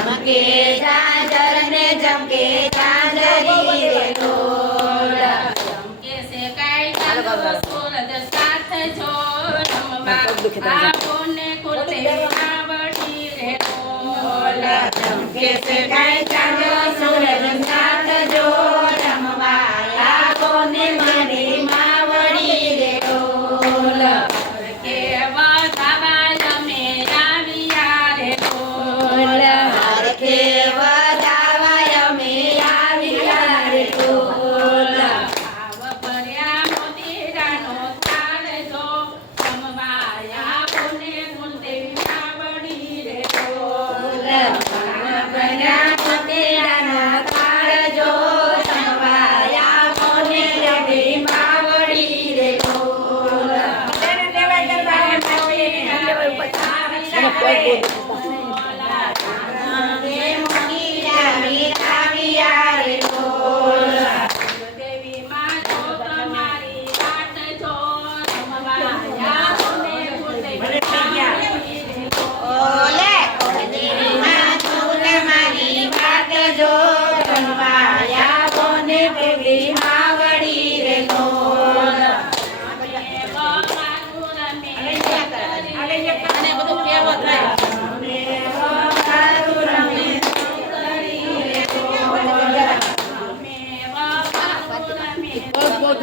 ચમકે ચાંદર ને કાઈ ચાંદો સોલ દર સાથ જો આપોને કોલે આવડી રે ઢોલ ચમકે સે કાઈ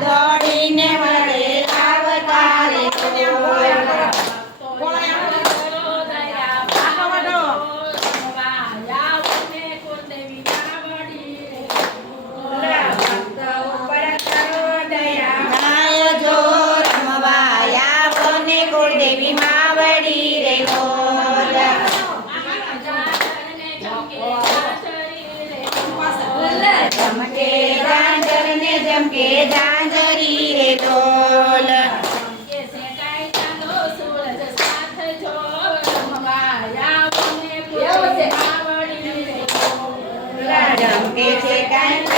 દોડીને વળ રામ કે છે કાંઈ.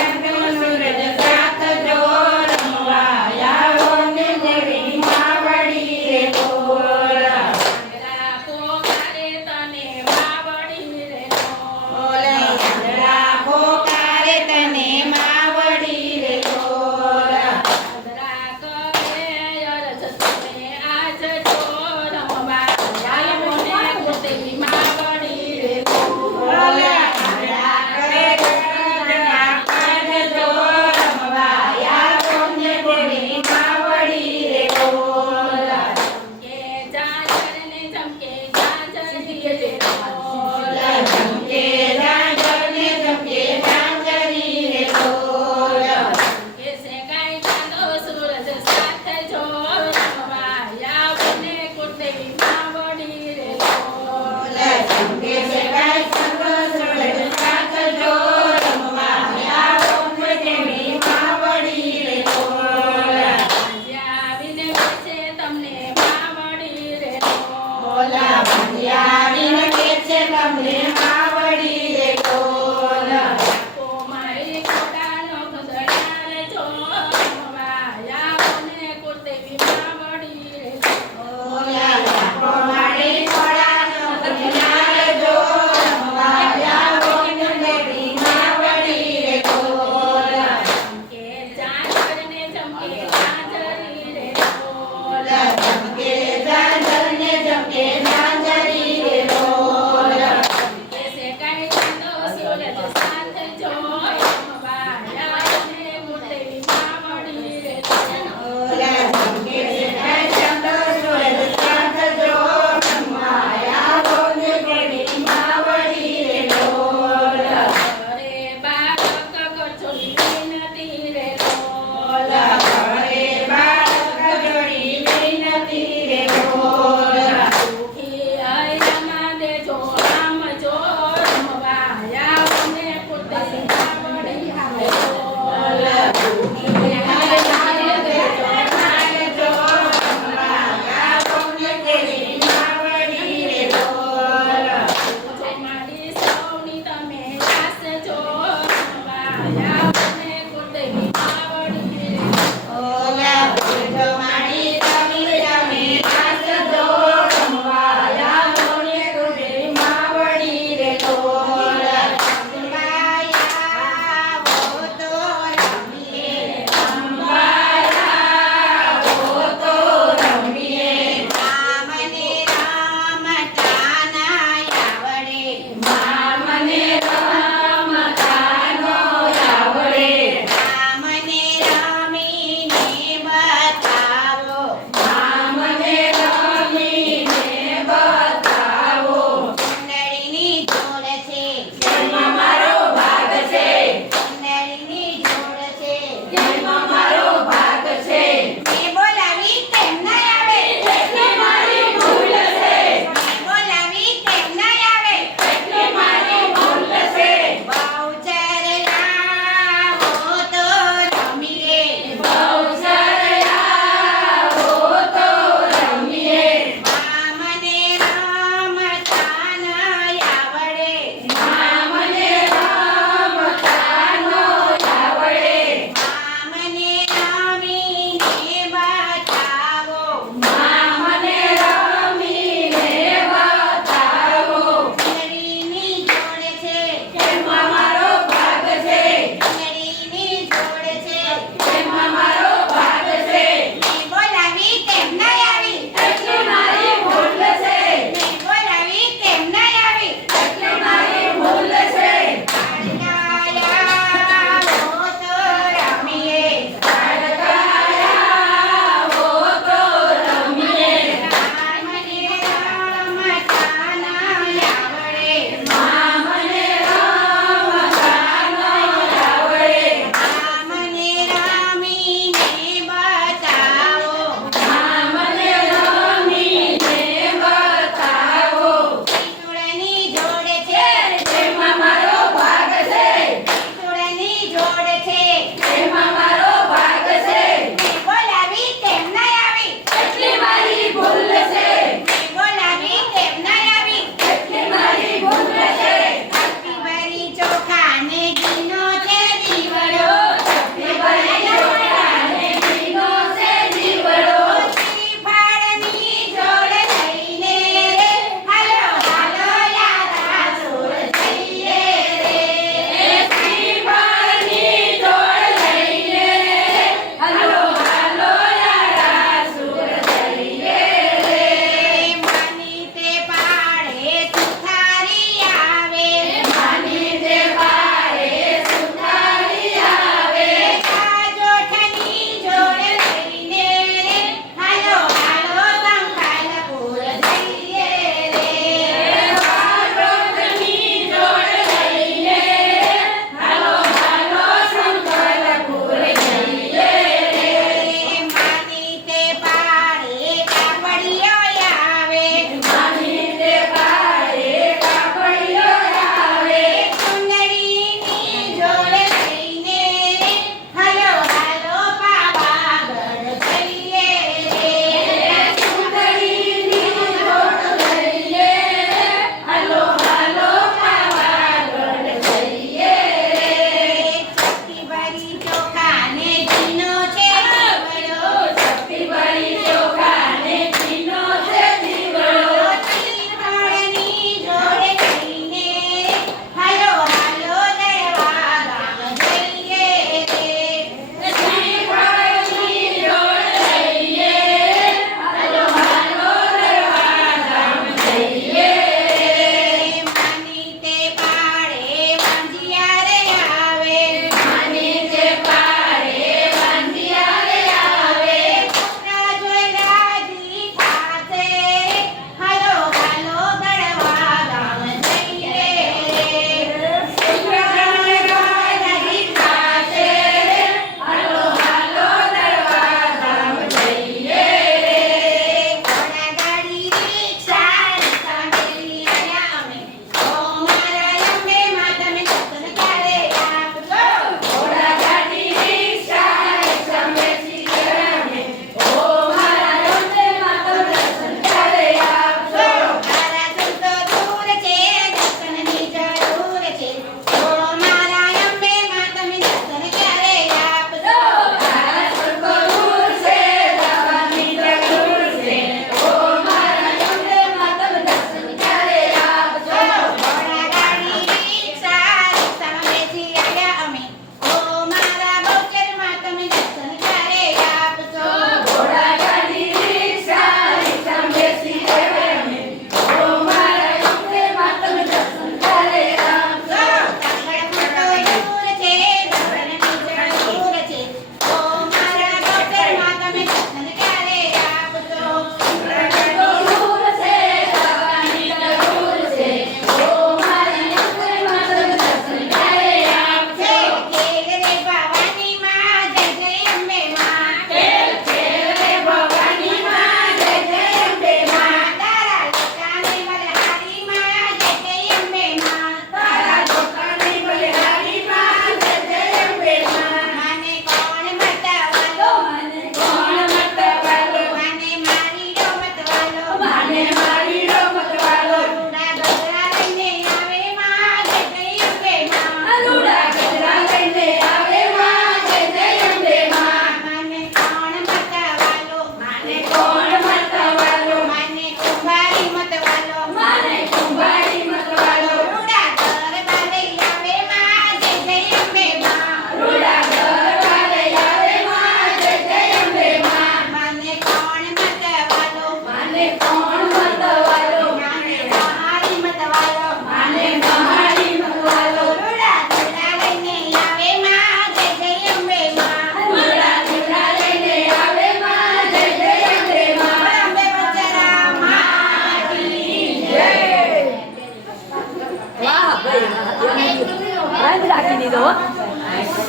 maneira.